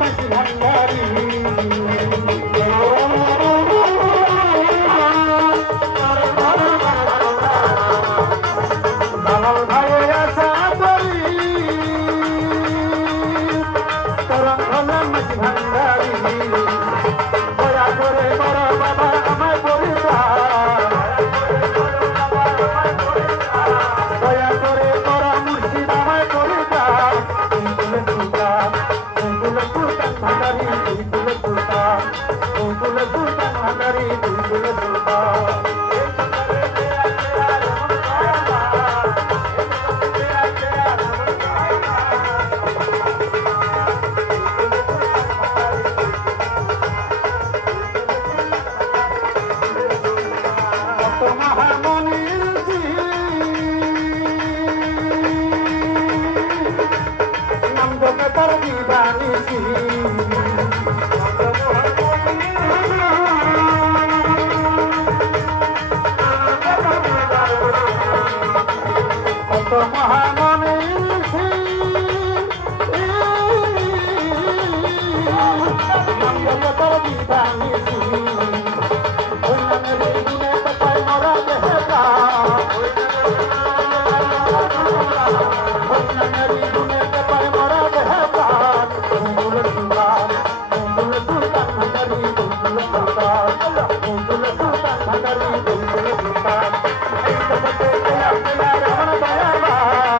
মাঝি ভান্ডারি দালাল ভাইয়ের আশা করি তরঙ্গনা মাঝি ভান্ডারি দয়া করে বড় বাবা আমায় পরিবার দয়া করে বড় মুর্শিদ আমায় পরিবার সুলতান ভান্ডারি সুলতান ভান্ডারি সুলতান Thank you.